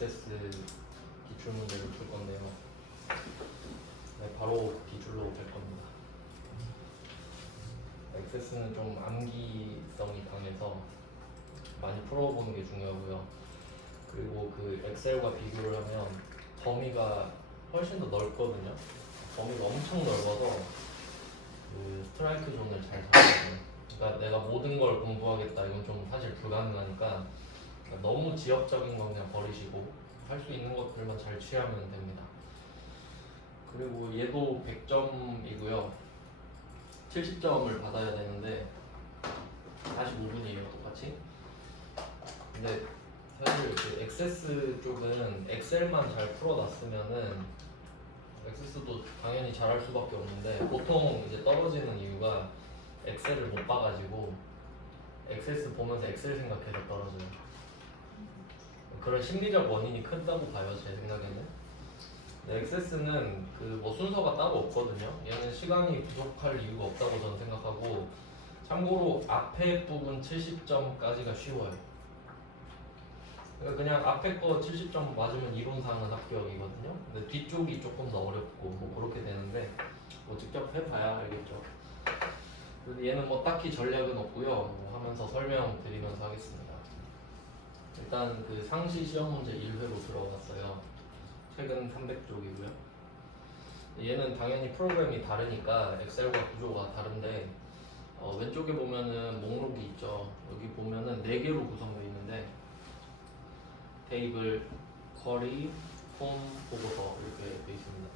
액세스 기출 문제를 풀 건데요. 네, 바로 기출로 갈 겁니다. 액세스는 좀 암기성이 강해서 많이 풀어보는 게 중요하고요. 그리고 그 엑셀과 비교를 하면 범위가 훨씬 더 넓거든요. 범위가 엄청 넓어서 그 스트라이크 존을 잘 잡거든요. 그러니까 내가 모든 걸 공부하겠다 이건 좀 사실 불가능하니까 너무 지역적인 건 그냥 버리시고 할 수 있는 것들만 잘 취하면 됩니다. 그리고 얘도 100점이고요. 70점을 받아야 되는데 45분이에요 똑같이. 근데 사실 그 액세스 쪽은 엑셀만 잘 풀어놨으면은 액세스도 당연히 잘할 수밖에 없는데 보통 이제 떨어지는 이유가 엑셀을 못 봐가지고 액세스 보면서 엑셀 생각해서 떨어져요. 그런 심리적 원인이 크다고 봐요 제 생각에는. 액세스는 그 뭐 순서가 따로 없거든요. 얘는 시간이 부족할 이유가 없다고 저는 생각하고, 참고로 앞에 부분 70점까지가 쉬워요. 그러니까 그냥 앞에 거 70점 맞으면 이론상은 합격이거든요. 근데 뒤쪽이 조금 더 어렵고 뭐 그렇게 되는데 뭐 직접 해봐야 알겠죠. 그래서 얘는 뭐 딱히 전략은 없고요. 뭐 하면서 설명드리면서 하겠습니다. 일단 그 상시 시험 문제 1회로 들어갔어요. 최근 300쪽이고요. 얘는 당연히 프로그램이 다르니까 엑셀과 구조가 다른데 왼쪽에 보면은 목록이 있죠. 여기 보면은 4개로 구성되어 있는데 테이블, 쿼리, 폼, 보고서 이렇게 되어 있습니다.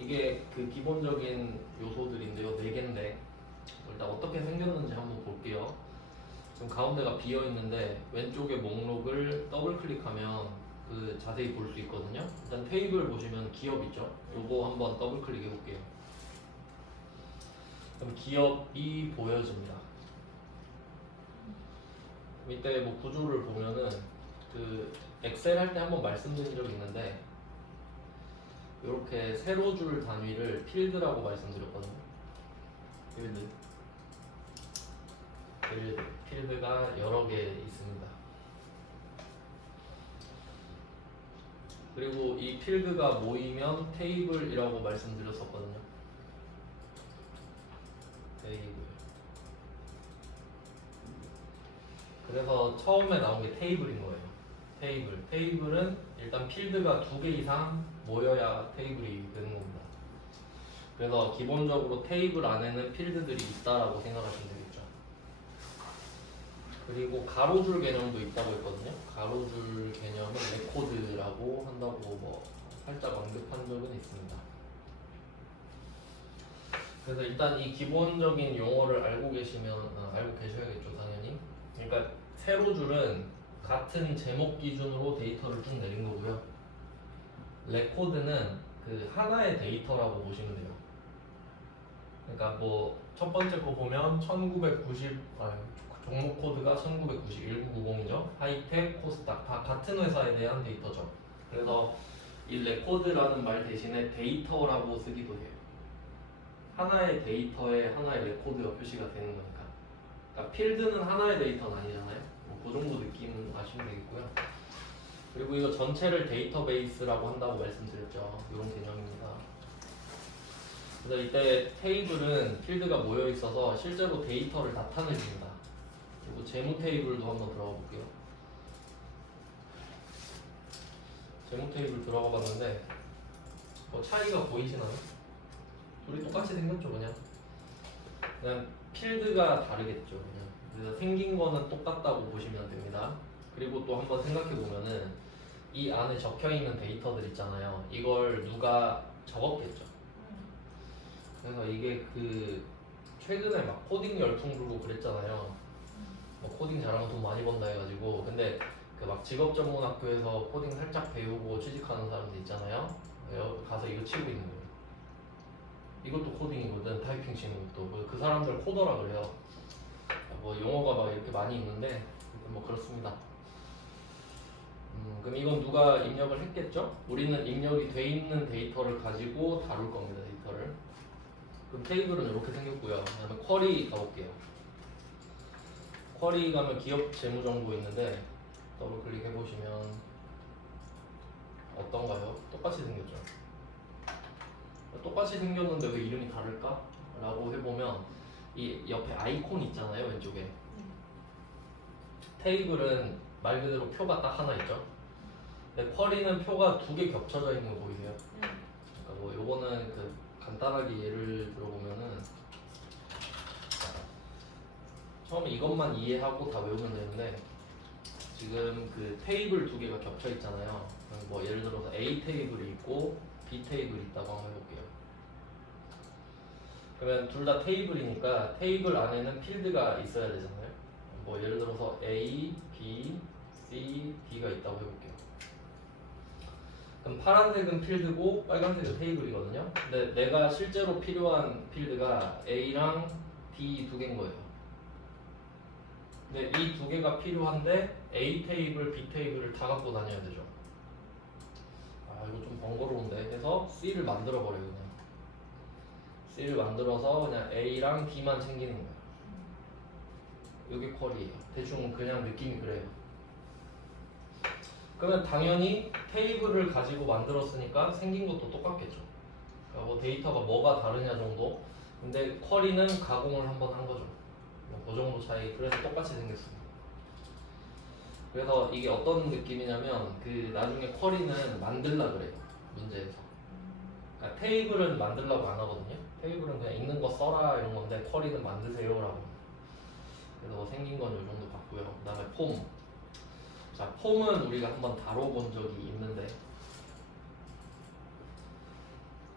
이게 그 기본적인 요소들인데요. 4개인데 일단 어떻게 생겼는지 한번 볼게요. 지금 가운데가 비어 있는데 왼쪽에 목록을 더블 클릭하면 그 자세히 볼 수 있거든요. 일단 테이블 보시면 기업 있죠. 요거 한번 더블 클릭해 볼게요. 그럼 기업이 보여집니다. 이때 뭐 구조를 보면은 그 엑셀 할 때 한번 말씀드린 적이 있는데 이렇게 세로 줄 단위를 필드라고 말씀드렸거든요. 필드가 여러 개 있습니다. 그리고 이 필드가 모이면 테이블이라고 말씀드렸었거든요. 테이블. 그래서 처음에 나온 게 테이블인 거예요. 테이블은 일단 필드가 2개 이상 모여야 테이블이 되는 겁니다. 그래서 기본적으로 테이블 안에는 필드들이 있다라고 생각하시면 되겠죠. 그리고 가로줄 개념도 있다고 했거든요. 가로줄 개념은 레코드라고 한다고 뭐 살짝 언급한 적은 있습니다. 그래서 일단 이 기본적인 용어를 알고 계셔야겠죠, 당연히. 그러니까 세로줄은 같은 제목 기준으로 데이터를 쭉 내린 거고요. 레코드는 그 하나의 데이터라고 보시면 돼요. 그러니까 뭐 첫 번째 거 보면 종목 코드가 1990, 1990이죠. 하이텍, 코스닥 다 같은 회사에 대한 데이터죠. 그래서 이 레코드라는 말 대신에 데이터라고 쓰기도 해요. 하나의 데이터에 하나의 레코드가 표시가 되는 거니까. 그러니까 필드는 하나의 데이터는 아니잖아요. 그 정도 느낌 아시면 되겠고요. 그리고 이거 전체를 데이터베이스라고 한다고 말씀드렸죠. 이런 개념입니다. 그래서 이때 테이블은 필드가 모여 있어서 실제로 데이터를 나타내줍니다. 그리고 재무 테이블도 한번 들어가 볼게요. 재무 테이블 들어가 봤는데 뭐 차이가 보이시나요? 둘이 똑같이 생겼죠, 그냥 필드가 다르겠죠. 그냥. 그래서 생긴 거는 똑같다고 보시면 됩니다. 그리고 또 한번 생각해 보면은 이 안에 적혀 있는 데이터들 있잖아요. 이걸 누가 적었겠죠. 그래서 이게 그 최근에 막 코딩 열풍 불고 그랬잖아요. 뭐 코딩 잘하면 돈 많이 번다 해가지고. 근데 그 막 직업 전문 학교에서 코딩 살짝 배우고 취직하는 사람들 있잖아요. 가서 이거 치고 있는 거예요. 이것도 코딩이거든. 타이핑 치는 것도. 그 사람들 코더라 그래요. 뭐 용어가 막 이렇게 많이 있는데 뭐 그렇습니다. 그럼 이건 누가 입력을 했겠죠? 우리는 입력이 돼 있는 데이터를 가지고 다룰 겁니다. 데이터를. 그럼 테이블은 이렇게 생겼고요. 그다음에 쿼리 가볼게요. 쿼리 가면 기업 재무 정보 있는데 더블 클릭해 보시면 어떤가요? 똑같이 생겼죠. 똑같이 생겼는데 왜 이름이 다를까? 라고 해보면 이 옆에 아이콘 있잖아요, 왼쪽에. 테이블은 말 그대로 표가 딱 하나 있죠. 근데 쿼리는 표가 두 개 겹쳐져 있는 거 보이세요? 그러니까 뭐 요거는 그 간단하게 예를 들어보면은 처음에 이것만 이해하고 다 외우면 되는데 지금 그 테이블 두 개가 겹쳐 있잖아요. 뭐 예를 들어서 A 테이블이 있고 B 테이블이 있다고 한번 해볼게요. 그러면 둘 다 테이블이니까 테이블 안에는 필드가 있어야 되잖아요. 뭐 예를 들어서 A, B, C, D가 있다고 해볼게요. 그럼 파란색은 필드고 빨간색은 테이블이거든요. 근데 내가 실제로 필요한 필드가 A랑 D 두 개인 거예요. 근데 이 두 개가 필요한데 A 테이블, B 테이블을 다 갖고 다녀야 되죠. 아 이거 좀 번거로운데 해서 C를 만들어 버려요. 그냥 C를 만들어서 그냥 A랑 D만 챙기는 거예요. 이게 쿼리예요. 대충 그냥 느낌이 그래요. 그러면 당연히 테이블을 가지고 만들었으니까 생긴 것도 똑같겠죠. 그러니까 뭐 데이터가 뭐가 다르냐 정도. 근데 쿼리는 가공을 한번 한 거죠. 그 정도 차이. 그래서 똑같이 생겼습니다. 그래서 이게 어떤 느낌이냐면 그 나중에 쿼리는 만들라 그래요. 문제에서. 그러니까 테이블은 만들라고 안 하거든요. 테이블은 그냥 읽는 거 써라 이런 건데 쿼리는 만드세요라고. 그래서 뭐 생긴 건 이 정도 같고요. 그 다음에 폼. 자, 폼은 우리가 한번 다뤄본 적이 있는데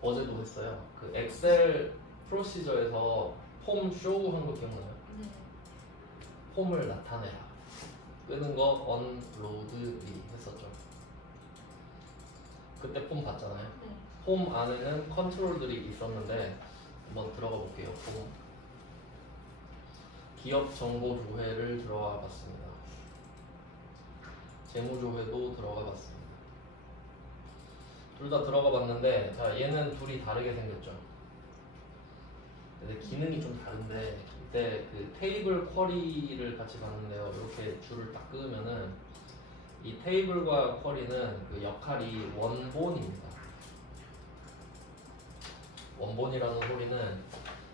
어제도 했어요. 그 엑셀 프로시저에서 폼 쇼우 한 거 기억나요? 네. 폼을 나타내라. 끄는 거 언로드리 했었죠. 그때 폼 봤잖아요. 네. 폼 안에는 컨트롤들이 있었는데 한번 들어가 볼게요. 폼. 기업 정보 조회를 들어가 봤습니다. 재무 조회도 들어가 봤습니다. 둘 다 들어가 봤는데 자 얘는 둘이 다르게 생겼죠. 근데 기능이 좀 다른데 이때 그 테이블 쿼리를 같이 봤는데요. 이렇게 줄을 딱 끄면은 이 테이블과 쿼리는 그 역할이 원본입니다. 원본이라는 소리는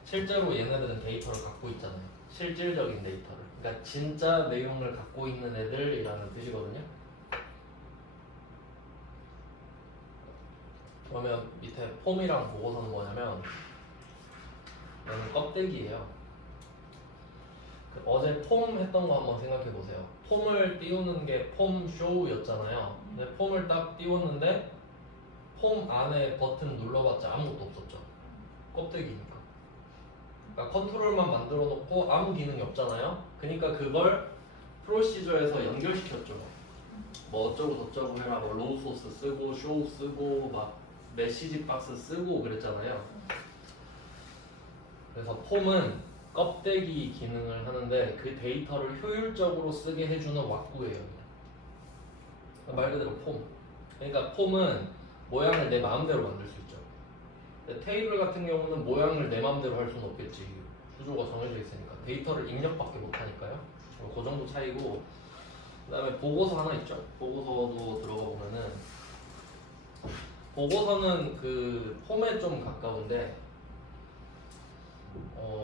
실제로 얘네들은 데이터를 갖고 있잖아요. 실질적인 데이터를. 그러니까 진짜 내용을 갖고 있는 애들이라는 뜻이거든요. 그러면 밑에 폼이랑 보고서는 뭐냐면 얘는 껍데기예요. 어제 폼 했던 거 한번 생각해 보세요. 폼을 띄우는 게 폼 쇼우였잖아요. 근데 폼을 딱 띄웠는데 폼 안에 버튼 눌러봤자 아무것도 없었죠. 껍데기니까. 그러니까 컨트롤만 만들어 놓고 아무 기능이 없잖아요. 그러니까 그걸 프로시저에서 연결시켰죠. 뭐 어쩌고 저쩌고 해라, 뭐 로우 소스 쓰고 쇼우 쓰고 막 메시지 박스 쓰고 그랬잖아요. 그래서 폼은 껍데기 기능을 하는데 그 데이터를 효율적으로 쓰게 해주는 왁구예요. 말 그대로 폼. 그러니까 폼은 모양을 내 마음대로 만들 수 있죠. 근데 테이블 같은 경우는 모양을 내 마음대로 할 수는 없겠지. 구조가 정해져 있으니까. 데이터를 입력밖에 못하니까요. 그 정도 차이고. 그 다음에 보고서 하나 있죠. 보고서도 들어가 보면은 보고서는 그 폼에 좀 가까운데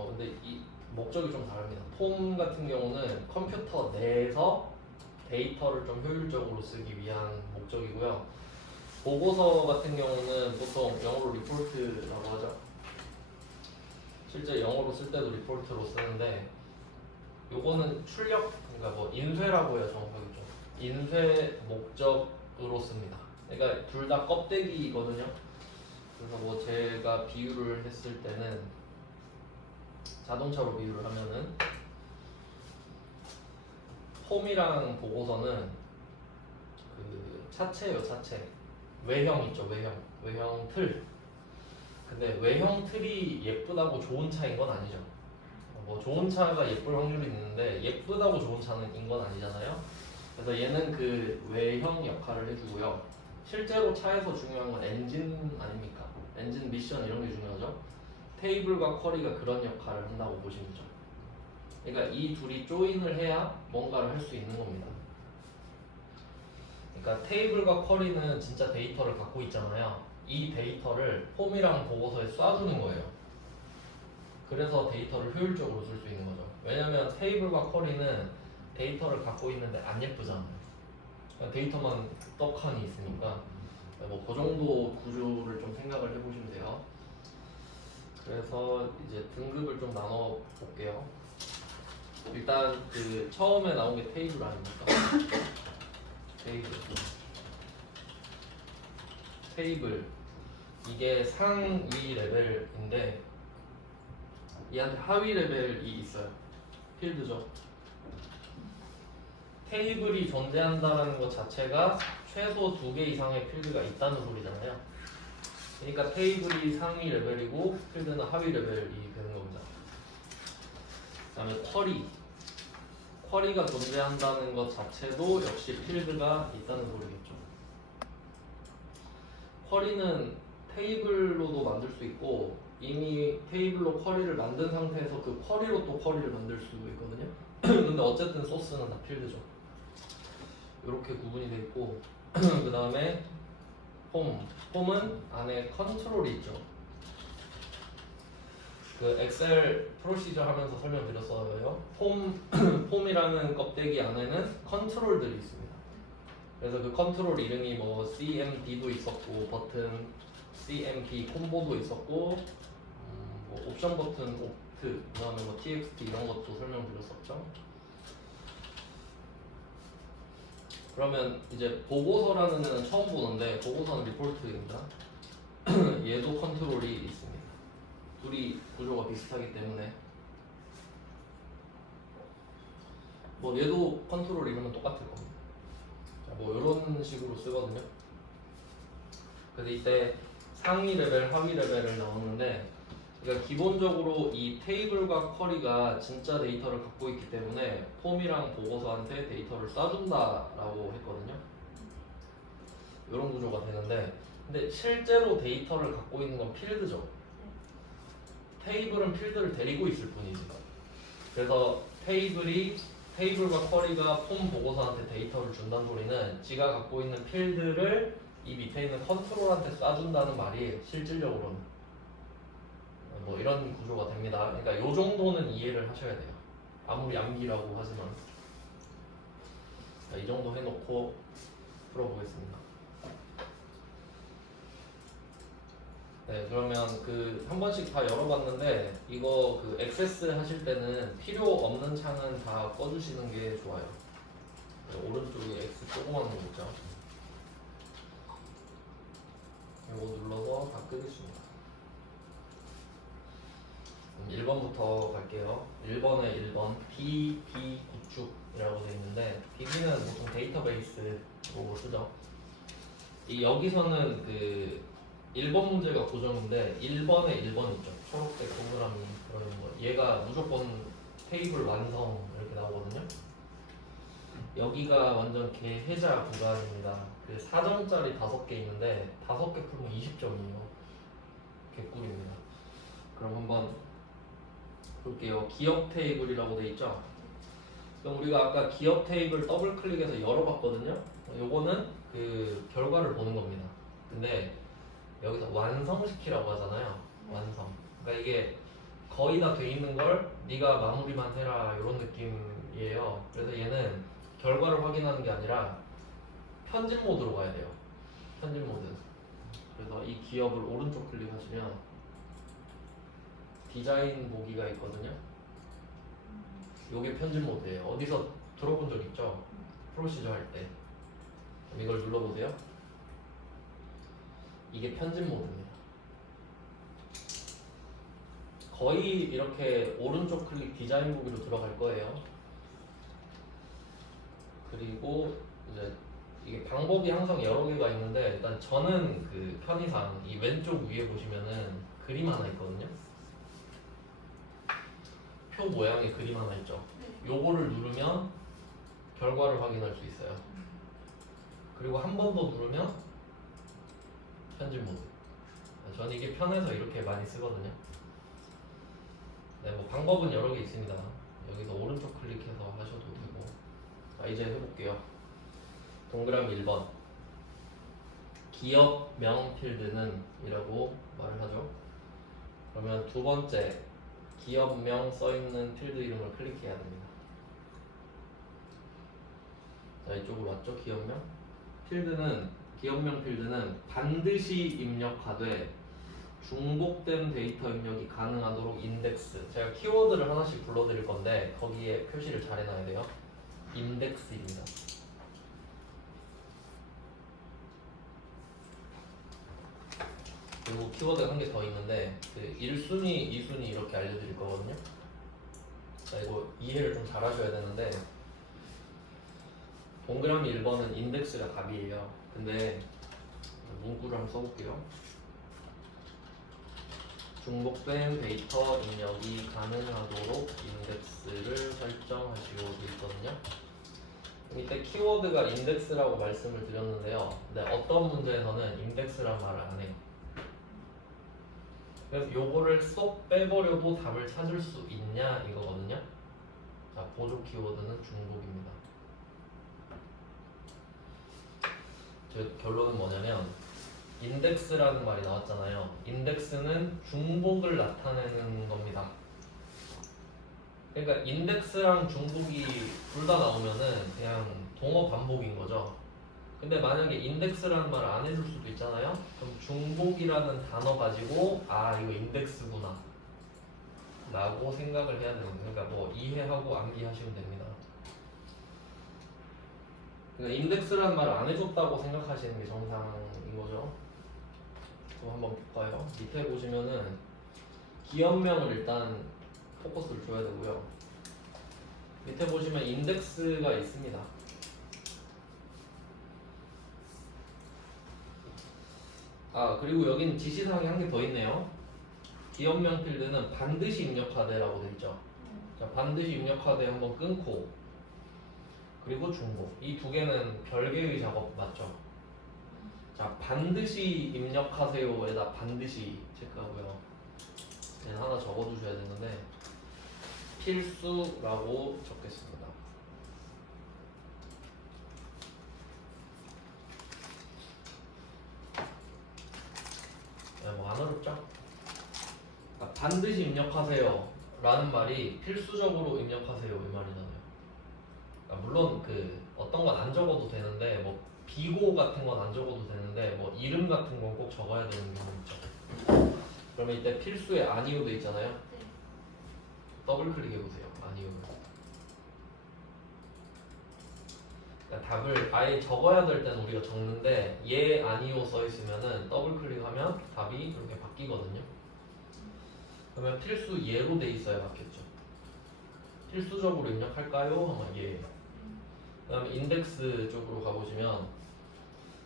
근데 이 목적이 좀 다릅니다. 폼 같은 경우는 컴퓨터 내에서 데이터를 좀 효율적으로 쓰기 위한 목적이고요. 보고서 같은 경우는 보통 영어로 리포트라고 하죠. 실제 영어로 쓸 때도 리포트로 쓰는데 요거는 출력, 그러니까 뭐 인쇄라고 해야 정확하겠죠. 인쇄 목적으로 씁니다. 그러니까 둘 다 껍데기거든요. 그래서 뭐 제가 비유를 했을 때는 자동차로 비유를 하면은 폼이랑 보고서는 그 차체예요, 차체. 외형 있죠, 외형 틀. 근데 외형 틀이 예쁘다고 좋은 차인 건 아니죠. 뭐 좋은 차가 예쁠 확률이 있는데 예쁘다고 좋은 차는 인 건 아니잖아요. 그래서 얘는 그 외형 역할을 해주고요. 실제로 차에서 중요한 건 엔진 아닙니까? 엔진 미션 이런 게 중요하죠. 테이블과 쿼리가 그런 역할을 한다고 보시면 되죠. 그러니까 이 둘이 조인을 해야 뭔가를 할 수 있는 겁니다. 그러니까 테이블과 쿼리는 진짜 데이터를 갖고 있잖아요. 이 데이터를 폼이랑 보고서에 쏴주는 거예요. 그래서 데이터를 효율적으로 쓸 수 있는 거죠. 왜냐면 테이블과 쿼리는 데이터를 갖고 있는데 안 예쁘잖아요. 그냥 데이터만 떡하니 있으니까 뭐 그 정도 구조를 좀 생각을 해보시면 돼요. 그래서 이제 등급을 좀 나눠 볼게요. 일단 그 처음에 나온 게 테이블 아닙니까? 테이블 이게 상위 레벨인데 얘한테 하위 레벨이 있어요. 필드죠. 테이블이 존재한다는 것 자체가 최소 2개 이상의 필드가 있다는 소리잖아요. 그러니까 테이블이 상위 레벨이고 필드는 하위 레벨이 되는 겁니다. 그 다음에 쿼리가 존재한다는 것 자체도 역시 필드가 있다는 소리겠죠. 쿼리는 테이블로도 만들 수 있고 이미 테이블로 쿼리를 만든 상태에서 그 쿼리로 또 쿼리를 만들 수도 있거든요. 근데 어쨌든 소스는 다 필드죠. 이렇게 구분이 돼 있고 그 다음에 폼은 안에 컨트롤이 있죠. 그 엑셀 프로시저 하면서 설명드렸어요. 폼이라는 껍데기 안에는 컨트롤들이 있습니다. 그래서 그 컨트롤 이름이 뭐 CMD도 있었고 버튼 CMD 콤보도 있었고 뭐 옵션 버튼 옵트 그다음에 뭐 TXT 이런 것도 설명드렸었죠. 그러면 이제 보고서라는 애는 처음 보는데 보고서는 리포트입니다. 얘도 컨트롤이 있습니다. 둘이 구조가 비슷하기 때문에 뭐 얘도 컨트롤 이름은 똑같을 겁니다. 자, 뭐 이런 식으로 쓰거든요. 그래서 이때 상위 레벨, 하위 레벨을 나오는데 그러니까 기본적으로 이 테이블과 쿼리가 진짜 데이터를 갖고 있기 때문에 폼이랑 보고서한테 데이터를 쏴준다라고 했거든요. 이런 구조가 되는데 근데 실제로 데이터를 갖고 있는 건 필드죠. 테이블은 필드를 데리고 있을 뿐이지. 그래서 테이블과 쿼리가 폼 보고서한테 데이터를 준다는 소리는 지가 갖고 있는 필드를 이 밑에 있는 컨트롤한테 쏴준다는 말이 실질적으로는 뭐 이런 구조가 됩니다. 그러니까 이 정도는 이해를 하셔야 돼요. 아무리 암기라고 하지만 자, 이 정도 해놓고 풀어보겠습니다. 네, 그러면 그 한 번씩 다 열어봤는데 이거 그 액세스 하실 때는 필요 없는 창은 다 꺼주시는 게 좋아요. 네, 오른쪽에 X 조그만 거 있죠. 이거 눌러서 다 끄겠습니다. 1번부터 갈게요. 1번에 1번 DB 구축이라고 되어 있는데 DB는 보통 데이터베이스로 쓰죠. 여기서는 그 1번 문제가 고정인데 1번에 1번 있죠. 초록색 동그라미 들어있는 거. 얘가 무조건 테이블 완성 이렇게 나오거든요. 여기가 완전 개해자 구간입니다. 그 4점짜리 5개 있는데 5개 풀면 20점이에요. 개꿀입니다. 그럼 한번 볼게요. 기억 테이블이라고 돼 있죠. 그럼 우리가 아까 기억 테이블 더블 클릭해서 열어봤거든요. 요거는 그 결과를 보는 겁니다. 근데 여기서 완성시키라고 하잖아요. 완성. 그러니까 이게 거의 다 돼 있는 걸 네가 마무리만 해라 이런 느낌이에요. 그래서 얘는 결과를 확인하는 게 아니라 편집 모드로 가야 돼요. 편집 모드. 그래서 이 기업을 오른쪽 클릭하시면 디자인 보기가 있거든요. 요게 편집 모드예요. 어디서 들어본 적 있죠? 프로시저 할 때. 그럼 이걸 눌러보세요. 이게 편집 모드입니다. 거의 이렇게 오른쪽 클릭 디자인 보기로 들어갈 거예요. 그리고 이제 이게 방법이 항상 여러 개가 있는데 일단 저는 그 편의상 이 왼쪽 위에 보시면은 그림 하나 있거든요. 표 모양의 그림 하나 있죠. 요거를 누르면 결과를 확인할 수 있어요. 그리고 한 번 더 누르면 편집 모드. 저는 이게 편해서 이렇게 많이 쓰거든요. 네, 뭐 방법은 여러 개 있습니다. 여기서 오른쪽 클릭해서 하셔도 되고. 자, 이제 해볼게요. 동그라미 1번. 기업명 필드는 이라고 말을 하죠. 그러면 두 번째 기업명 써있는 필드 이름을 클릭해야 됩니다. 자, 이쪽으로 왔죠? 기업명? 기업명 필드는 반드시 입력하되 중복된 데이터 입력이 가능하도록 인덱스, 제가 키워드를 하나씩 불러드릴 건데 거기에 표시를 잘 해놔야 돼요. 인덱스입니다. 그리고 키워드가 한 개 더 있는데 그 1순위, 2순위 이렇게 알려드릴 거거든요. 자, 이거 이해를 좀 잘 하셔야 되는데 동그라미 1번은 인덱스가 답이에요. 근데 문구를 한번 써볼게요. 중복된 데이터 입력이 가능하도록 인덱스를 설정하시오 되어 있거든요. 이때 키워드가 인덱스라고 말씀을 드렸는데요. 근데 어떤 문제에서는 인덱스란 말을 안 해요. 그래서 요거를 쏙 빼버려도 답을 찾을 수 있냐 이거거든요. 자, 보조 키워드는 중복입니다. 즉 결론은 뭐냐면 인덱스라는 말이 나왔잖아요. 인덱스는 중복을 나타내는 겁니다. 그러니까 인덱스랑 중복이 둘 다 나오면은 그냥 동어 반복인 거죠. 근데 만약에 인덱스라는 말을 안 해줄 수도 있잖아요. 그럼 중복이라는 단어 가지고 아 이거 인덱스구나 라고 생각을 해야 되는 거예요. 그러니까 뭐 이해하고 암기하시면 됩니다. 그러니까 인덱스라는 말을 안 해줬다고 생각하시는 게 정상인 거죠. 또 한번 볼까요? 밑에 보시면은 기업명을 일단 포커스를 줘야 되고요. 밑에 보시면 인덱스가 있습니다. 아 그리고 여기는 지시사항이 한 개 더 있네요. 기업명 필드는 반드시 입력하되라고 되어 있죠. 자, 반드시 입력하되 한번 끊고 그리고 중복 이 두 개는 별개의 작업 맞죠? 자, 반드시 입력하세요에다 반드시 체크하고요. 얘는 하나 적어두셔야 되는데 필수라고 적겠습니다. 뭐 안 어렵죠? 반드시 입력하세요 라는 말이 필수적으로 입력하세요 이 말이잖아요. 물론 그 어떤 건 안 적어도 되는데 뭐 비고 같은 건 안 적어도 되는데 뭐 이름 같은 건 꼭 적어야 되는 경우 있죠. 그러면 이때 필수에 아니오 돼 있잖아요. 네. 더블 클릭해보세요. 아니오를. 그러니까 답을 아예 적어야 될 때는 우리가 적는데 예 아니오 써 있으면은 더블 클릭하면 답이 이렇게 바뀌거든요. 그러면 필수 예로 돼 있어야 맞겠죠. 필수적으로 입력할까요? 하면 예. 그 다음에 인덱스 쪽으로 가보시면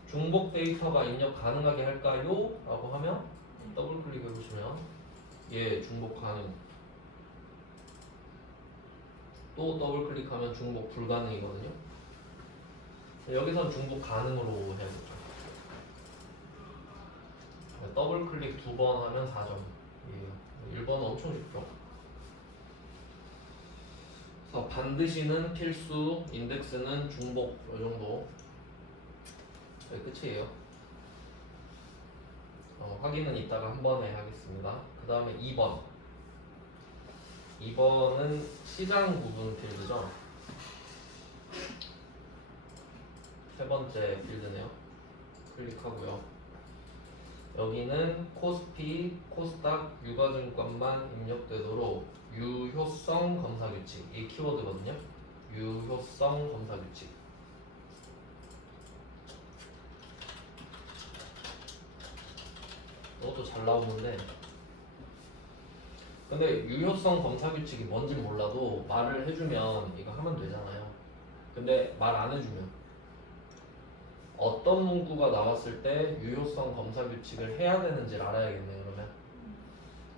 중복 데이터가 입력 가능하게 할까요? 라고 하면 더블 클릭해보시면 예 중복 가능. 또 더블 클릭하면 중복 불가능이거든요. 여기선 중복 가능으로 해야겠죠. 더블 클릭 2번 하면 4점. 예. 1번은 엄청 쉽죠. 그래서 반드시는 필수, 인덱스는 중복 이 정도. 네, 끝이에요. 확인은 이따가 한 번에 하겠습니다. 그 다음에 2번. 2번은 시장 구분 필드죠. 세 번째 필드네요. 클릭하고요. 여기는 코스피, 코스닥, 유가증권만 입력되도록 유효성 검사 규칙 이 키워드거든요. 유효성 검사 규칙. 이것도 잘 나오는데 근데 유효성 검사 규칙이 뭔지 몰라도 말을 해주면 이거 하면 되잖아요. 근데 말 안 해주면 어떤 문구가 나왔을 때 유효성 검사 규칙을 해야 되는지를 알아야겠네요. 그러면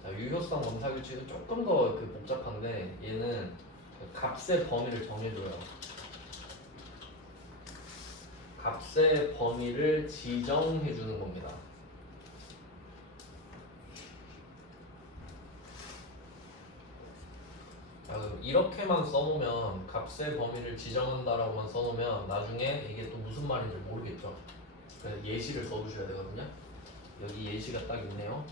자, 유효성 검사 규칙은 조금 더 그 복잡한데 얘는 그 값의 범위를 정해줘요. 값의 범위를 지정해주는 겁니다. 이렇게만 써놓으면 값의 범위를 지정한다라고만 써놓으면 나중에 이게 또 무슨 말인지 모르겠죠. 그래서 예시를 써주셔야 되거든요. 여기 예시가 딱 있네요.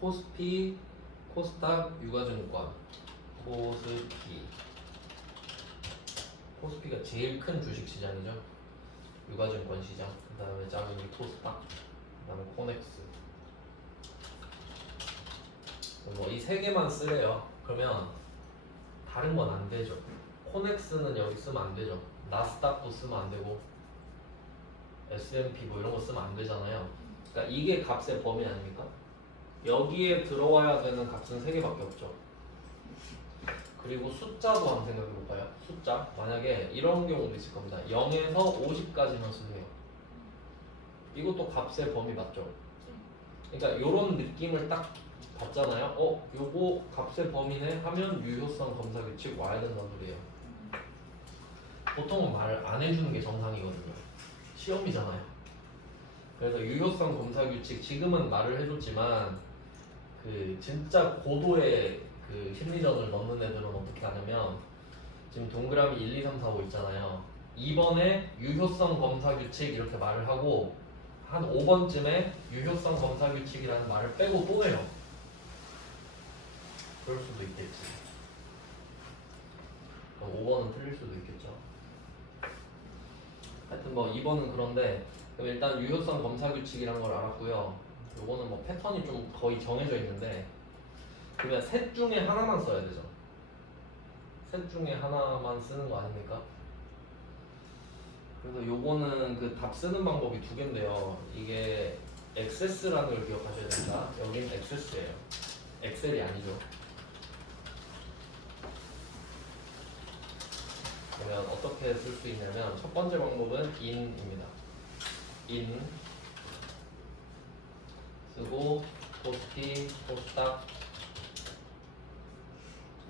코스피, 코스닥, 유가증권. 코스피. 코스피가 제일 큰 주식시장이죠. 유가증권 시장. 그 다음에 작은 게 코스닥. 그 다음에 코넥스. 뭐 이 세 개만 쓰래요. 그러면 다른 건 안 되죠. 코넥스는 여기 쓰면 안 되죠. 나스닥도 쓰면 안 되고 S&P 뭐 이런 거 쓰면 안 되잖아요. 그러니까 이게 값의 범위 아닙니까? 여기에 들어와야 되는 값은 세 개밖에 없죠. 그리고 숫자도 한번 생각해 볼까요? 숫자. 만약에 이런 경우도 있을 겁니다. 0에서 50까지만 쓰세요. 이것도 값의 범위 맞죠? 그러니까 이런 느낌을 딱 봤잖아요. 요거 값의 범위네 하면 유효성 검사 규칙 와야 된다는 소리예요. 보통은 말 안 해주는 게 정상이거든요. 시험이잖아요. 그래서 유효성 검사 규칙 지금은 말을 해줬지만 그 진짜 고도의 그 심리전을 넣는 애들은 어떻게 하냐면 지금 동그라미 1, 2, 3, 4, 5 있잖아요. 2번에 유효성 검사 규칙 이렇게 말을 하고 한 5번쯤에 유효성 검사 규칙이라는 말을 빼고 또 해요. 그럴 수도 있겠지. 그럼 5번은 틀릴 수도 있겠죠. 하여튼 뭐 2번은 그런데 그럼 일단 유효성 검사 규칙이란 걸 알았고요. 요거는 뭐 패턴이 좀 거의 정해져 있는데 그러면 셋 중에 하나만 써야 되죠. 셋 중에 하나만 쓰는 거 아닙니까? 그래서 요거는 그 답 쓰는 방법이 두 개인데요. 이게 액세스라는 걸 기억하셔야 됩니다. 여긴 액세스예요. 엑셀이 아니죠. 그러면 어떻게 쓸 수 있냐면 첫 번째 방법은 in입니다. in 쓰고 코스피, 코스닥,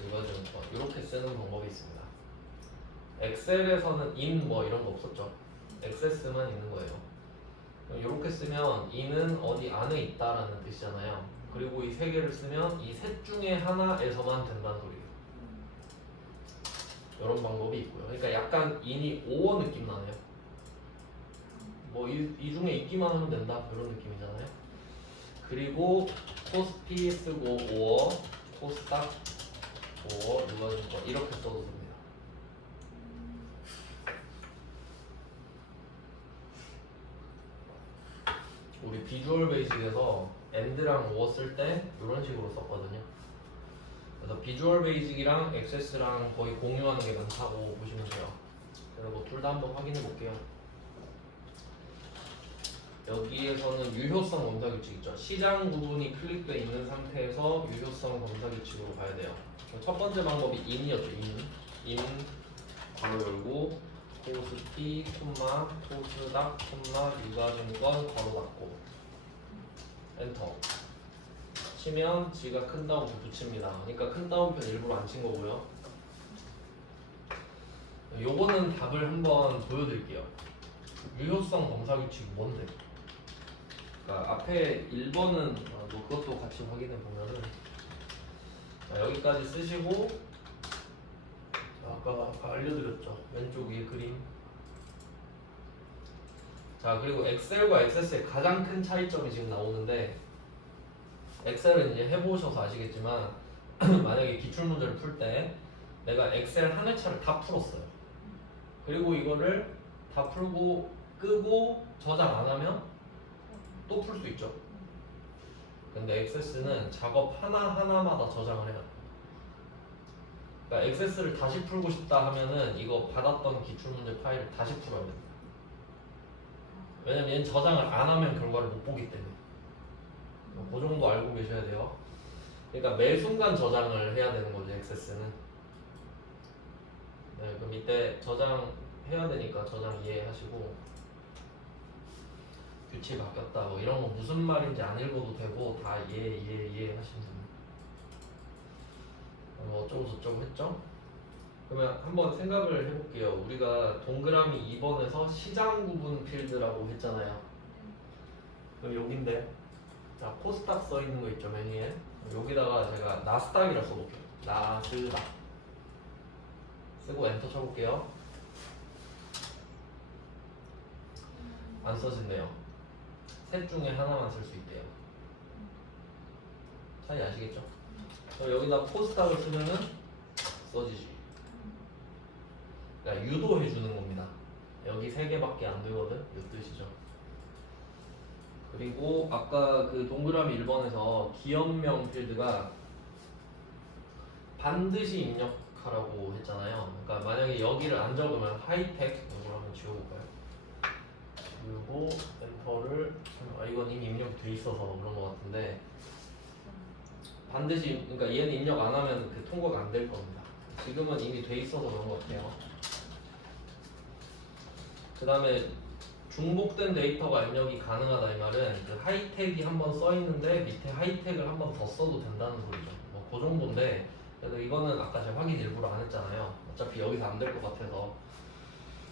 유가증권 이렇게 쓰는 방법이 있습니다. 엑셀에서는 in 뭐 이런 거 없었죠. 액세스만 있는 거예요. 이렇게 쓰면 in은 어디 안에 있다라는 뜻이잖아요. 그리고 이 세 개를 쓰면 이 셋 중에 하나에서만 된다는 소리예요. 이런 방법이 있고요. 그러니까 약간 in이 5어 느낌 나네요. 뭐 이 중에 있기만 하면 된다 이런 느낌이잖아요. 그리고 코스피 쓰고 5어, 코스닥 5어, 유가증권 이렇게 써도 됩니다. 우리 비주얼 베이직에서 and랑 or 쓸 때 이런 식으로 썼거든요. 그래서 비주얼 베이직이랑 액세스랑 거의 공유하는 게 많다고 보시면 돼요. 그래서 뭐 둘 다 한번 확인해 볼게요. 여기에서는 유효성 검사 규칙 있죠. 시장 구분이 클릭돼 있는 상태에서 유효성 검사 규칙으로 가야 돼요. 첫 번째 방법이 in이었죠. in 괄호 열고 코스피, 콤마, 코스닥, 콤마, 유가증권 괄호 닫고 엔터 치면 지가 큰 따옴표 붙입니다. 그러니까 큰 따옴표는 일부러 안 친 거고요. 요거는 답을 한번 보여드릴게요. 유효성 검사 규칙이 뭔데? 그러니까 앞에 1번은 뭐 그것도 같이 확인해 보면은 여기까지 쓰시고 아까 알려드렸죠. 왼쪽 위에 그림. 자 그리고 엑셀과 액세스의 가장 큰 차이점이 지금 나오는데 엑셀은 이제 해보셔서 아시겠지만 만약에 기출문제를 풀 때 내가 엑셀 한 회차를 다 풀었어요. 그리고 이거를 다 풀고 끄고 저장 안 하면 또 풀 수 있죠. 근데 액세스는 작업 하나하나마다 저장을 해요. 그러니까 액세스를 다시 풀고 싶다 하면은 이거 받았던 기출문제 파일을 다시 풀어야 돼요. 왜냐면 얘는 저장을 안 하면 결과를 못 보기 때문에. 그 정도 알고 계셔야 돼요. 그러니까 매 순간 저장을 해야 되는 거죠, 액세스는. 네, 그럼 이때 저장해야 되니까 저장 이해하시고 규칙이 바뀌었다 뭐 이런 거 무슨 말인지 안 읽어도 되고 다 이해하시면 됩니다. 뭐 어쩌고 저쩌고 했죠? 그러면 한번 생각을 해볼게요. 우리가 동그라미 2번에서 시장 구분 필드라고 했잖아요. 그럼 여긴데 자 코스닥 써 있는 거 있죠 맨 위에. 여기다가 제가 나스닥이라 써볼게요. 나스닥 쓰고 엔터 쳐볼게요. 안 써진대요. 셋 중에 하나만 쓸 수 있대요. 차이 아시겠죠? 그럼 여기다 포스탁을 쓰면은 써지지. 그러니까 유도해 주는 겁니다. 여기 세 개밖에 안 되거든. 이 뜻이죠. 그리고 아까 그 동그라미 1번에서 기업명 필드가 반드시 입력하라고 했잖아요. 그러니까 만약에 여기를 안 적으면 하이텍 이걸 한번 지워볼까요? 그리고 엔터를 이건 이미 입력이 돼 있어서 그런 것 같은데 반드시 그러니까 얘는 입력 안 하면 그 통과가 안 될 겁니다. 지금은 이미 돼 있어서 그런 것 같아요. 그 다음에 중복된 데이터가 입력이 가능하다 이 말은 그 하이텍이 한번 써 있는데 밑에 하이텍을 한 번 더 써도 된다는 소리죠. 뭐 그 정도인데 그래도 이거는 아까 제가 확인 일부러 안 했잖아요. 어차피 여기서 안 될 것 같아서.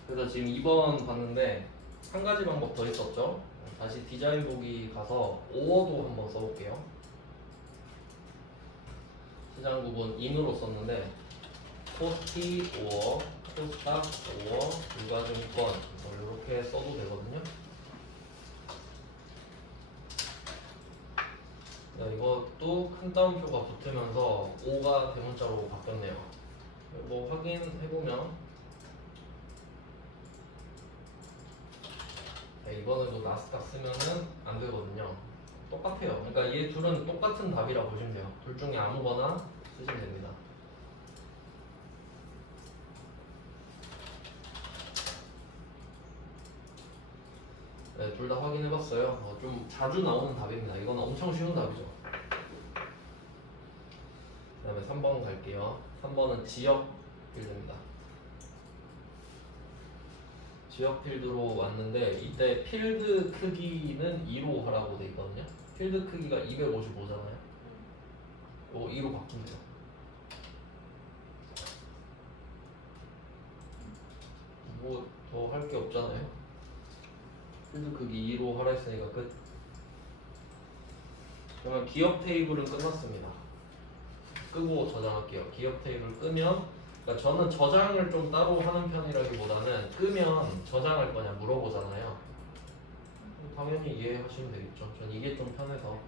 그래서 지금 2번 봤는데 한 가지 방법 더 있었죠. 다시 디자인 보기 가서 오어도 한번 써볼게요. 시장 구분 in으로 썼는데 포스티 오어, 포스탁 오어, 불가증권 이렇게 써도 되거든요. 이것도 큰 따옴표가 붙으면서 5가 대문자로 바뀌었네요. 뭐 확인해보면 이번에도 나스닥 쓰면은 안 되거든요. 똑같아요. 그러니까 얘 둘은 똑같은 답이라 보시면 돼요. 둘 중에 아무거나 쓰시면 됩니다. 네, 둘 다 확인해봤어요. 좀 자주 나오는 답입니다. 이건 엄청 쉬운 답이죠. 그 다음에 3번 갈게요. 3번은 지역 필드입니다. 지역 필드로 왔는데 이때 필드 크기는 2로 하라고 돼 있거든요. 필드 크기가 255잖아요. 이거 2로 바꾸면 돼요. 뭐 더 할 게 없잖아요. 필드 크기 2로 하라 했으니까 끝. 그러면 기억 테이블은 끝났습니다. 끄고 저장할게요. 기억 테이블 끄면, 그러니까 저는 저장을 좀 따로 하는 편이라기보다는 끄면 저장할 거냐 물어보잖아요. 당연히 이해하시면 되겠죠. 전 이게 좀 편해서.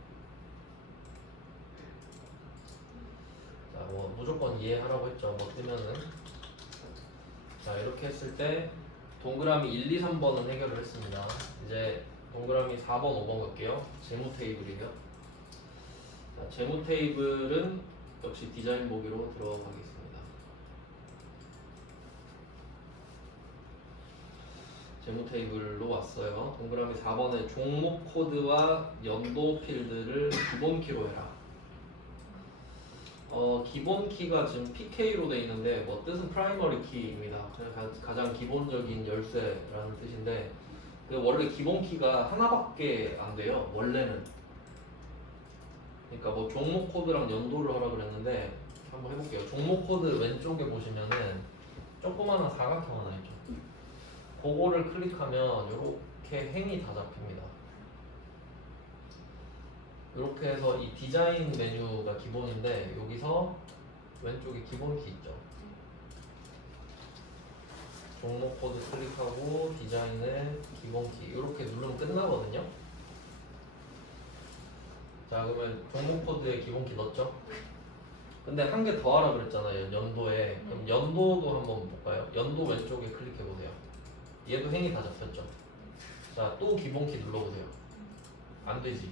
자, 뭐 무조건 이해하라고 했죠. 뭐 뜨면은. 자, 이렇게 했을 때 동그라미 1, 2, 3번은 해결을 했습니다. 이제 동그라미 4번, 5번 갈게요. 재무 테이블이요. 자, 재무 테이블은 역시 디자인 보기로 들어가겠습니다. 재무 테이블로 왔어요. 동그라미 4번에 종목 코드와 연도 필드를 기본 키로 해라. 기본 키가 지금 PK로 돼 있는데 뭐 뜻은 프라이머리 키입니다. 가장 기본적인 열쇠라는 뜻인데 원래 기본 키가 하나밖에 안 돼요. 원래는. 그러니까 뭐 종목 코드랑 연도를 하라 그랬는데 한번 해볼게요. 종목 코드 왼쪽에 보시면은 조그마한 사각형 하나 있죠. 그거를 클릭하면 이렇게 행이 다 잡힙니다. 이렇게 해서 이 디자인 메뉴가 기본인데 여기서 왼쪽에 기본 키 있죠. 종목 코드 클릭하고 디자인의 기본 키 이렇게 누르면 끝나거든요. 자, 그러면 종목 코드에 기본 키 넣었죠? 근데 한 개 더 하라 그랬잖아요. 연도에. 그럼 연도도 한번 볼까요? 연도 왼쪽에 클릭해 보세요. 얘도 행이 다 잡혔죠. 자, 또 기본 키 눌러보세요. 안 되지.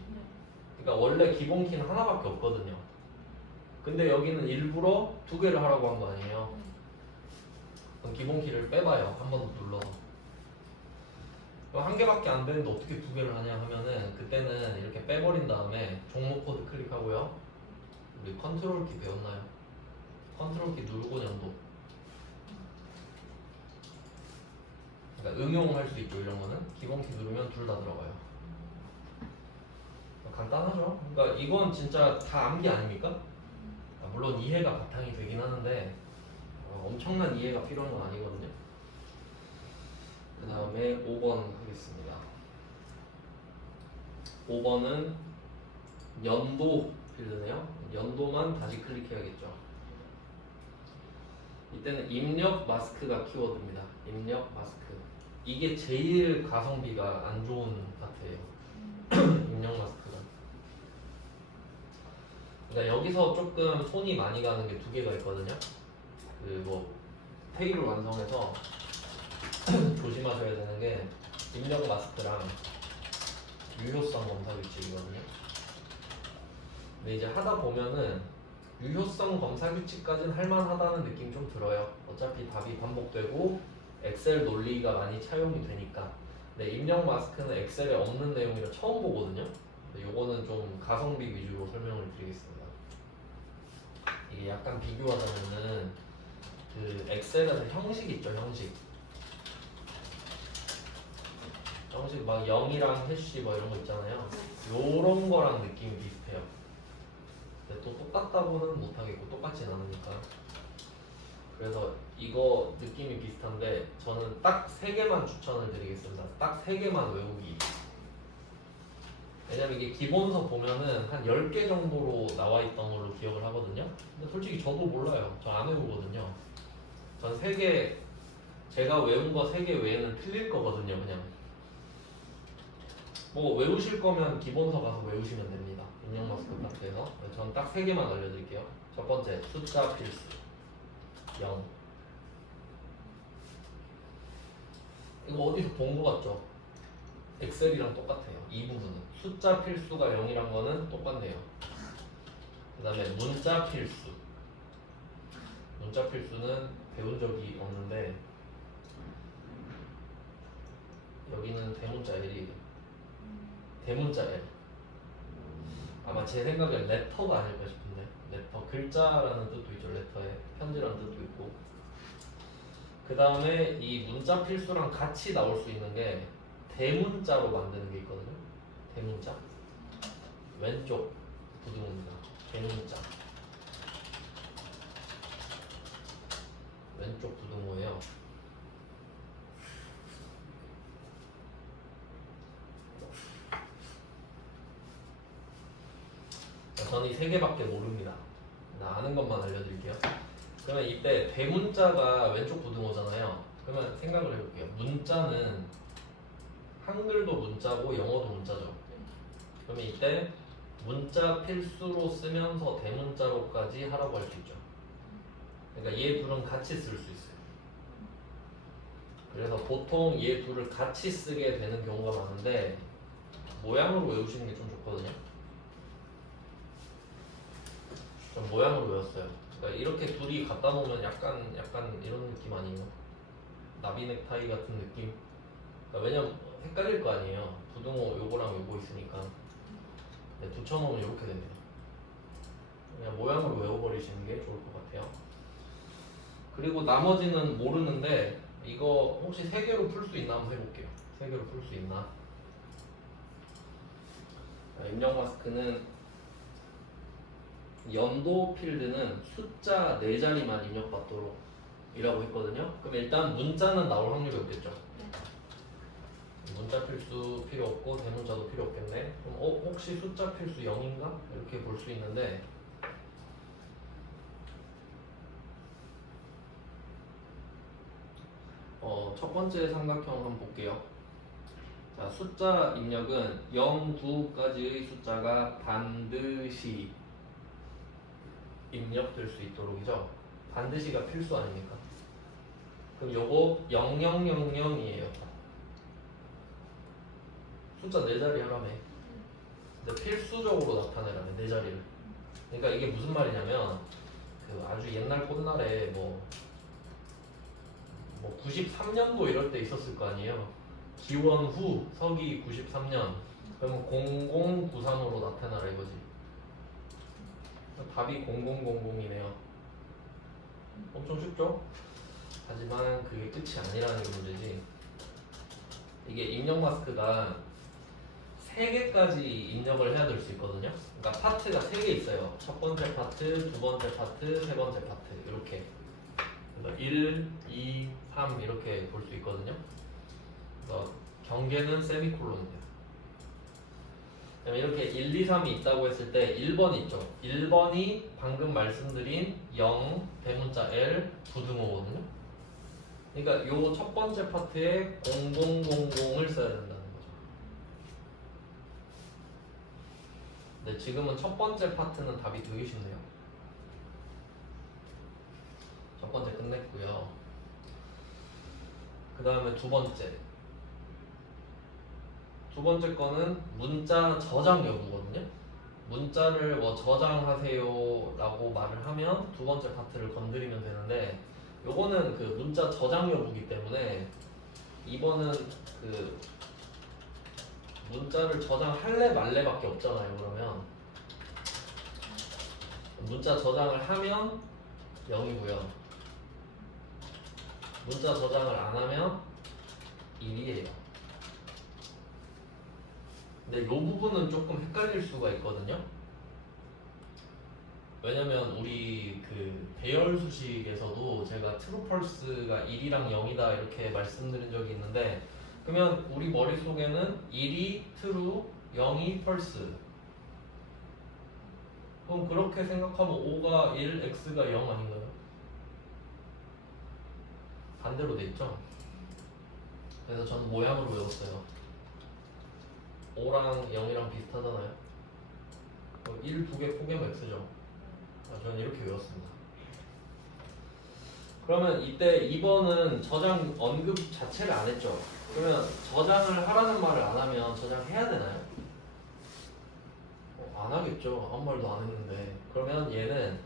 그러니까 원래 기본 키는 하나밖에 없거든요. 근데 여기는 일부러 두 개를 하라고 한 거 아니에요. 그럼 기본 키를 빼봐요. 한 번 더 눌러서. 그럼 한 개밖에 안 되는데 어떻게 두 개를 하냐 하면은 그때는 이렇게 빼버린 다음에 종목 코드 클릭하고요. 우리 컨트롤 키 배웠나요? 컨트롤 키 누르고 연도. 그러니까 응용할 수 있죠. 이런 거는 기본 키 누르면 둘 다 들어가요. 간단하죠. 그러니까 이건 진짜 다 암기 아닙니까? 물론 이해가 바탕이 되긴 하는데 엄청난 이해가 필요한 건 아니거든요. 그 다음에 5번 하겠습니다. 5번은 연도 필드네요. 연도만 다시 클릭해야겠죠. 이때는 입력 마스크가 키워드입니다. 입력 마스크. 이게 제일 가성비가 안 좋은 파트예요. 입력 마스크가. 그러니까 여기서 조금 손이 많이 가는 게 두 개가 있거든요. 그 뭐 테이블 완성해서 조심하셔야 되는 게 입력 마스크랑 유효성 검사 규칙이거든요. 근데 이제 하다 보면은 유효성 검사 규칙까지는 할만하다는 느낌 좀 들어요. 어차피 답이 반복되고 엑셀 논리가 많이 차용이 되니까. 근데 입력 마스크는 엑셀에 없는 내용이라 처음 보거든요. 근데 요거는 좀 가성비 위주로 설명을 드리겠습니다. 이게 약간 비교하자면은 그 엑셀에서 형식 있죠, 형식 막 0이랑 해시 뭐 이런 거 있잖아요. 요런 거랑 느낌이 비슷해요. 근데 또 똑같다고는 못하겠고 똑같진 않으니까. 그래서 이거 느낌이 비슷한데 저는 딱 3개만 추천을 드리겠습니다. 딱 3개만 외우기. 왜냐면 이게 기본서 보면은 한 10개 정도로 나와 있던 걸로 기억을 하거든요. 근데 솔직히 저도 몰라요. 저 안 외우거든요. 전 3개, 제가 외운 거 3개 외에는 틀릴 거거든요, 그냥. 뭐 외우실 거면 기본서 가서 외우시면 됩니다. 입력 마스크 파트에서. 전 딱 3개만 알려드릴게요. 첫 번째, 숫자 필수 0. 이거 어디서 본 거 같죠? 엑셀이랑 똑같아요. 이 부분은 숫자 필수가 0이란 거는 똑같네요. 그 다음에 문자 필수. 문자 필수는 배운 적이 없는데 여기는 대문자 L이 대문자 L. 아마 제 생각엔 레터가 아닐까 싶은데, 레터 글자라는 뜻도 있죠. 레터에 편지라는 뜻도 있고. 그 다음에 이 문자 필수랑 같이 나올 수 있는 게 대문자로 만드는 게 있거든요. 대문자 왼쪽 부등호입니다. 대문자 왼쪽 부등호예요. 저는 이 3개밖에 모릅니다. 나 아는 것만 알려드릴게요. 그러면 이때 대문자가 왼쪽 부등호잖아요. 그러면 생각을 해볼게요. 문자는 한글도 문자고 영어도 문자죠. 그러면 이때 문자 필수로 쓰면서 대문자로까지 하라고 할 수 있죠. 그러니까 얘 둘은 같이 쓸 수 있어요. 그래서 보통 얘 둘을 같이 쓰게 되는 경우가 많은데 모양으로 외우시는 게 좀 좋거든요. 좀 모양으로 외웠어요. 그러니까 이렇게 둘이 갖다 놓으면 약간 이런 느낌 아니에요? 나비 넥타이 같은 느낌? 그러니까 왜냐면 헷갈릴 거 아니에요. 부등호 요거랑 요거 있으니까. 네, 붙여놓으면 이렇게 됩니다. 그냥 모양으로 외워버리시는 게 좋을 것 같아요. 그리고 나머지는 모르는데 이거 혹시 3개로 풀 수 있나 한번 해볼게요. 3개로 풀 수 있나? 입력 마스크는 연도 필드는 숫자 4자리만 입력받도록 이라고 했거든요. 그럼 일단 문자는 나올 확률이 없겠죠. 문자 필수 필요 없고 대문자도 필요 없겠네. 그럼 혹시 숫자 필수 0인가? 이렇게 볼 수 있는데 첫 번째 삼각형 한번 볼게요. 자, 숫자 입력은 0, 9까지의 숫자가 반드시 입력될 수 있도록이죠. 반드시가 필수 아닙니까? 그럼 요거 0000이에요. 숫자 4자리 하라며. 근데 필수적으로 나타내라며 4자리를. 그러니까 이게 무슨 말이냐면 그 아주 옛날 꽃날에 뭐 93년도 이럴 때 있었을 거 아니에요. 기원 후 서기 93년. 그러면 0093으로 나타나라 이거지. 답이 0000이네요. 엄청 쉽죠? 하지만 그게 끝이 아니라는 게 문제지. 이게 입력 마스크가 3개까지 입력을 해야 될 수 있거든요. 그러니까 파트가 3개 있어요. 첫 번째 파트, 두 번째 파트, 세 번째 파트 이렇게. 그래서 1, 2, 3 이렇게 볼 수 있거든요. 그래서 경계는 세미콜론이에요. 이렇게 1, 2, 3이 있다고 했을 때 1번 있죠. 1번이 방금 말씀드린 0, 대문자 L, 부등호거든요. 그러니까 요 첫 번째 파트에 0000을 써야 된다는 거죠. 근데 지금은 첫 번째 파트는 답이 되게 쉽네요. 첫 번째 끝냈고요. 그 다음에 두 번째. 두 번째 거는 문자 저장 여부거든요. 문자를 뭐 저장하세요 라고 말을 하면 두 번째 파트를 건드리면 되는데, 요거는 그 문자 저장 여부기 때문에 2번은 그 문자를 저장할래 말래밖에 없잖아요. 그러면 문자 저장을 하면 0이고요. 문자 저장을 안 하면 1이에요. 근데 이 부분은 조금 헷갈릴 수가 있거든요. 왜냐면 우리 그 배열 수식에서도 제가 트루 펄스가 1이랑 0이다 이렇게 말씀드린 적이 있는데, 그러면 우리 머릿속에는 1이 트루, 0이 펄스. 그럼 그렇게 생각하면 5가 1, x가 0 아닌가요? 반대로 돼 있죠? 그래서 저는 모양으로 외웠어요. 5랑 0이랑 비슷하잖아요. 1, 2개 포개면 x죠. 저는 이렇게 외웠습니다. 그러면 이때 2번은 저장 언급 자체를 안 했죠. 그러면 저장을 하라는 말을 안 하면 저장해야 되나요? 안 하겠죠. 아무 말도 안 했는데. 그러면 얘는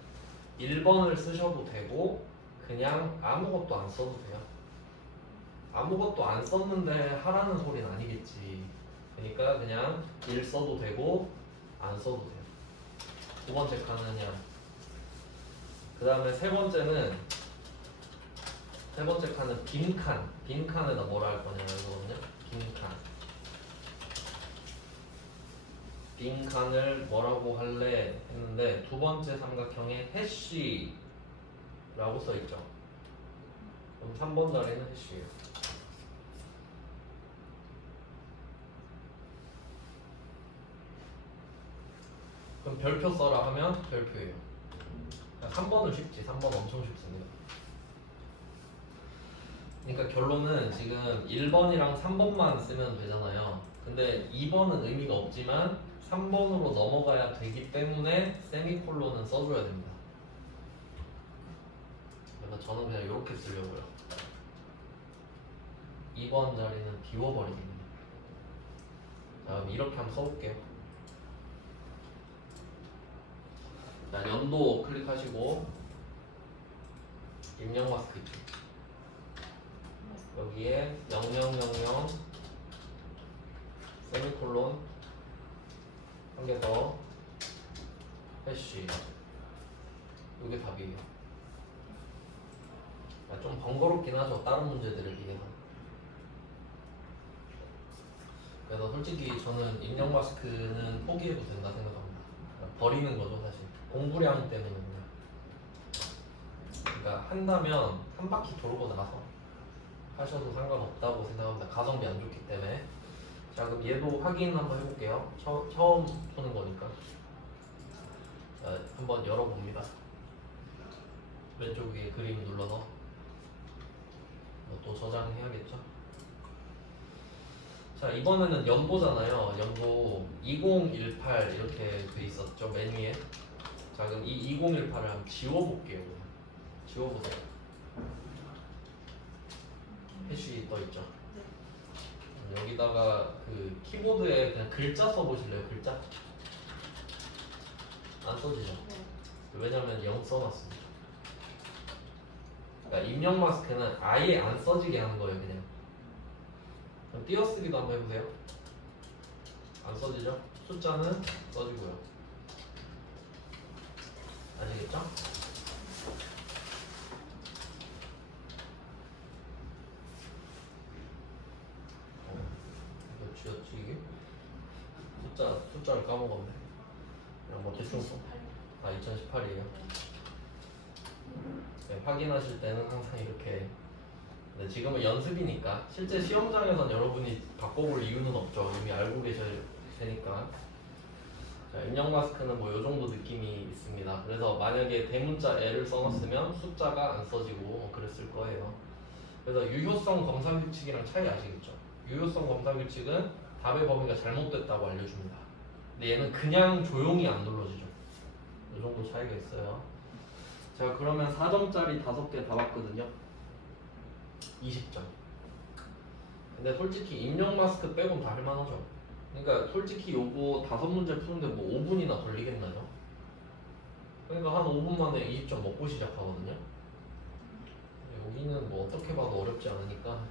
1번을 쓰셔도 되고 그냥 아무것도 안 써도 돼요. 아무것도 안 썼는데 하라는 소리는 아니겠지. 그러니까 그냥 1 써도 되고 안 써도 돼요. 두 번째 칸은 그냥. 그 다음에 세 번째 칸은 빈칸. 빈칸에다 뭐라 할 거냐 이거거든요. 빈칸. 빈칸을 뭐라고 할래 했는데, 두 번째 삼각형에 해쉬라고 써 있죠. 그럼 3번 자리는 해쉬예요. 그럼 별표 써라 하면 별표예요. 3번은 쉽지. 3번 엄청 쉽습니다. 그러니까 결론은 지금 1번이랑 3번만 쓰면 되잖아요. 근데 2번은 의미가 없지만 3번으로 넘어가야 되기 때문에 세미콜론은 써줘야 됩니다. 그래서 저는 그냥 이렇게 쓰려고요. 2번 자리는 비워버리겠네요. 자, 그럼 이렇게 한번 써볼게요. 자, 연도 클릭하시고 입력 마스크 있죠. 여기에 0000 세미콜론 한 개 더 해쉬. 이게 답이에요. 좀 번거롭긴 하죠. 다른 문제들에 비해서. 그래서 솔직히 저는 입력 마스크는 포기해도 된다 생각합니다. 버리는 거죠 사실. 공부량 때문에 그냥. 그러니까 한다면 한 바퀴 돌고 나서 하셔도 상관없다고 생각합니다. 가성비 안 좋기 때문에. 자, 그럼 얘도 확인 한번 해볼게요. 처음 푸는 거니까. 자, 한번 열어봅니다. 왼쪽 위에 그림 눌러서 또 저장해야겠죠. 자, 이번에는 연도잖아요. 연도 2018 이렇게 돼 있었죠, 맨 위에. 자, 그럼 이 2018을 한번 지워볼게요. 지워보세요. 해시 떠 있죠. 여기다가 그 키보드에 그냥 글자 써보실래요? 글자? 안 써지죠? 왜냐면 0 써놨습니다. 그러니까 입력 마스크는 아예 안 써지게 하는 거예요, 그냥. 그럼 띄어쓰기도 한번 해보세요. 안 써지죠? 숫자는 써지고요. 아시겠죠? 이거 쥐었지 이게? 숫자를 까먹었네. 그냥 뭐 대충 2018이에요. 네, 확인하실 때는 항상 이렇게. 근데 지금은 연습이니까 실제 시험장에선 여러분이 바꿔볼 이유는 없죠. 이미 알고 계셔야 되니까. 자, 입력 마스크는 뭐 요 정도 느낌이 있습니다. 그래서 만약에 대문자 L을 써놨으면 숫자가 안 써지고 뭐 그랬을 거예요. 그래서 유효성 검사 규칙이랑 차이 아시겠죠? 유효성 검사 규칙은 답의 범위가 잘못됐다고 알려줍니다. 근데 얘는 그냥 조용히 안 눌러지죠. 이 정도 차이가 있어요. 제가 그러면 4점짜리 5개 다 봤거든요. 20점. 근데 솔직히 입력 마스크 빼곤 다 할만하죠. 그러니까 솔직히 요거 5문제 푸는데 뭐 5분이나 걸리겠나요? 그러니까 한 5분 만에 20점 먹고 시작하거든요. 여기는 뭐 어떻게 봐도 어렵지 않으니까.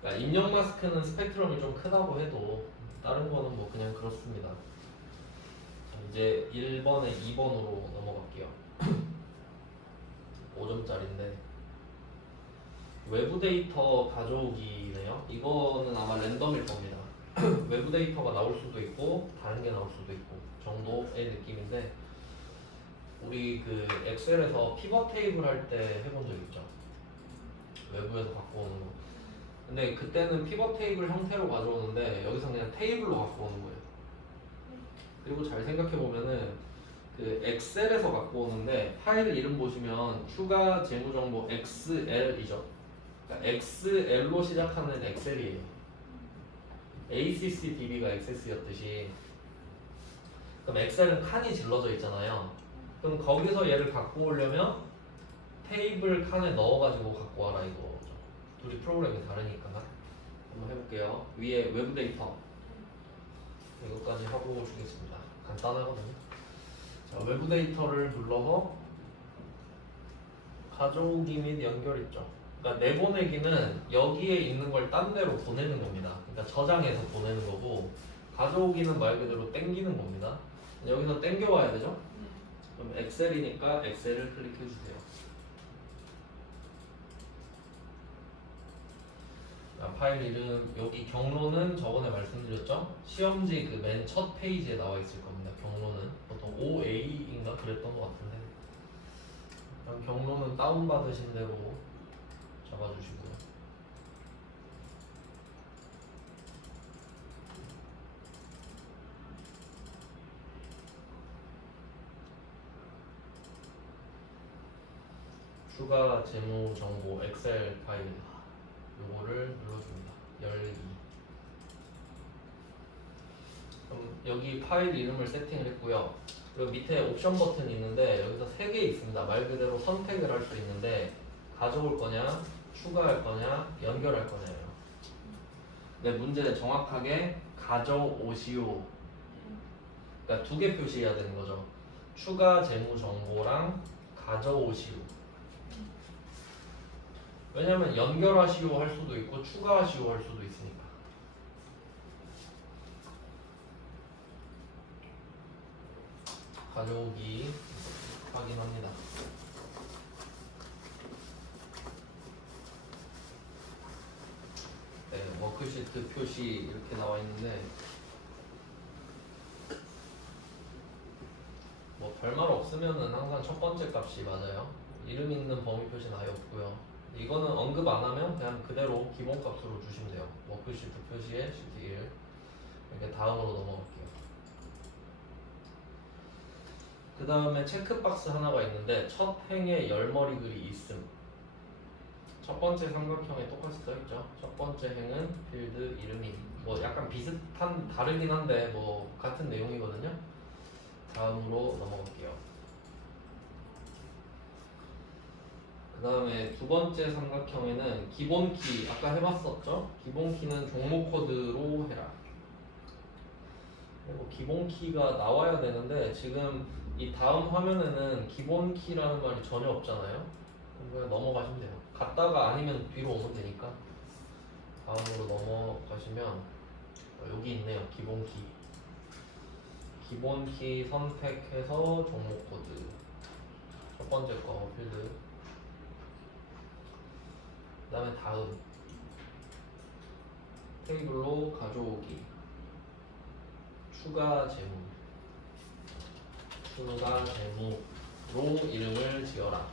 그러니까 입력 마스크는 스펙트럼이 좀 크다고 해도 다른 거는 뭐 그냥 그렇습니다. 자, 이제 1번에 2번으로 넘어갈게요. 5점짜리인데 외부 데이터 가져오기네요. 이거는 아마 랜덤일 겁니다. 외부 데이터가 나올 수도 있고 다른 게 나올 수도 있고 정도의 느낌인데 우리 그 엑셀에서 피벗 테이블 할 때 해본 적 있죠? 외부에서 갖고 오는 거. 근데 그때는 피벗 테이블 형태로 가져오는데 여기서 그냥 테이블로 갖고 오는 거예요. 그리고 잘 생각해 보면은 그 엑셀에서 갖고 오는데 파일 이름 보시면 추가 재무정보 XL이죠. 그러니까 XL로 시작하는 엑셀이에요. ACCDB가 XS였듯이. 그럼 엑셀은 칸이 질러져 있잖아요. 그럼 거기서 얘를 갖고 오려면 테이블 칸에 넣어가지고 갖고 와라 이거죠. 둘이 프로그램이 다르니까. 한번 해볼게요. 위에 외부 데이터 이것까지 하고 주겠습니다. 간단하거든요. 자, 외부 데이터를 눌러서 가져오기 및 연결 있죠. 그러니까 내보내기는 여기에 있는 걸 딴 데로 보내는 겁니다. 그러니까 저장해서 보내는 거고 가져오기는 말 그대로 땡기는 겁니다. 여기서 땡겨와야 되죠? 그럼 엑셀이니까 엑셀을 클릭해 주세요. 파일 이름 여기 경로는 저번에 말씀드렸죠? 시험지 그 맨 첫 페이지에 나와 있을 겁니다. 경로는 보통 OA인가 그랬던 것 같은데 그럼 경로는 다운받으신 대로 잡아주시고요. 추가 재무 정보 엑셀 파일 요거를 눌러줍니다. 열기. 그럼 여기 파일 이름을 세팅을 했고요. 그리고 밑에 옵션 버튼이 있는데 여기서 3개 있습니다. 말 그대로 선택을 할 수 있는데 가져올 거냐, 추가할 거냐, 연결할 거냐예요. 근데 문제는 정확하게 가져오시오. 그러니까 2개 표시해야 되는 거죠. 추가 재무 정보랑 가져오시오. 왜냐면 연결하시오 할 수도 있고 추가하시오 할 수도 있으니까. 가져오기 확인합니다. 네, 워크시트 표시 이렇게 나와 있는데 뭐 별말 없으면은 항상 첫 번째 값이 맞아요. 이름 있는 범위 표시는 아예 없고요. 이거는 언급 안 하면 그냥 그대로 기본 값으로 주시면 돼요. 워크시트 표시에 시트 1 이렇게 다음으로 넘어갈게요. 그 다음에 체크박스 하나가 있는데 첫 행에 열머리 글이 있음. 첫 번째 삼각형에 똑같이 써있죠. 첫 번째 행은 필드 이름이 뭐 약간 비슷한 다르긴 한데 뭐 같은 내용이거든요. 다음으로 넘어갈게요. 그 다음에 두 번째 삼각형에는 기본 키 아까 해봤었죠. 기본 키는 종목 코드로 해라. 그리고 기본 키가 나와야 되는데 지금 이 다음 화면에는 기본 키라는 말이 전혀 없잖아요. 그냥 넘어가시면 돼요. 갔다가 아니면 뒤로 오면 되니까. 다음으로 넘어가시면 여기 있네요. 기본 키. 기본 키 선택해서 종목 코드. 첫 번째 거 필드. 그 다음에 다음. 테이블로 가져오기. 추가 재무. 추가 재무로 이름을 지어라.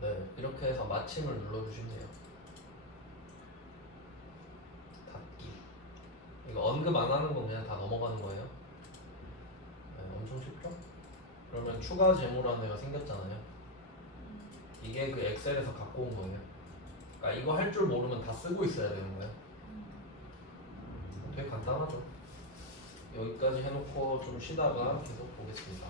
네, 이렇게 해서 마침을 눌러주시면 돼요. 닫기. 이거 언급 안 하는 건 그냥 다 넘어가는 거예요. 네, 엄청 그러면 추가 재무라는 애가 생겼잖아요. 이게 그 엑셀에서 갖고 온 거예요. 그러니까 이거 할 줄 모르면 다 쓰고 있어야 되는 거예요. 되게 간단하죠. 여기까지 해놓고 좀 쉬다가 계속 보겠습니다.